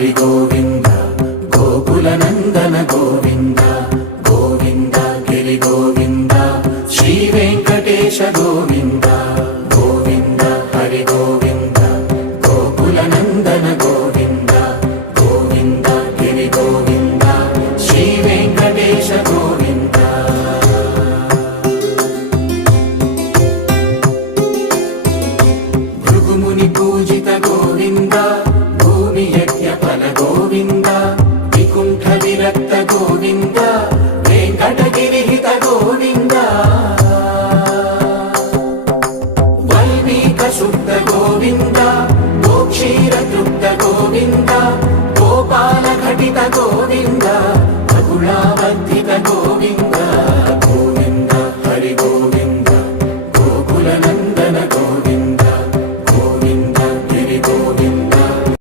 హరి గోవింద గోకుల నందన గోవింద గోవింద గిరి గోవింద శ్రీ వెంకటేశ గోవింద గోవింద హరి గోవింద గోకుల నందన గోవింద గోవింద గిరి గోవింద శ్రీ వెంకటేశ గోవింద భృగుముని పూజిత గోవింద భూమి యజ్ఞ ఫల గోవింద వికుంఠ విరక్త గోవింద వెంకటగిరిహిత గోవింద వల్మీక శుద్ధ గోవింద గోక్షీర తృప్త గోవింద గోపాల ఘటిత గోవింద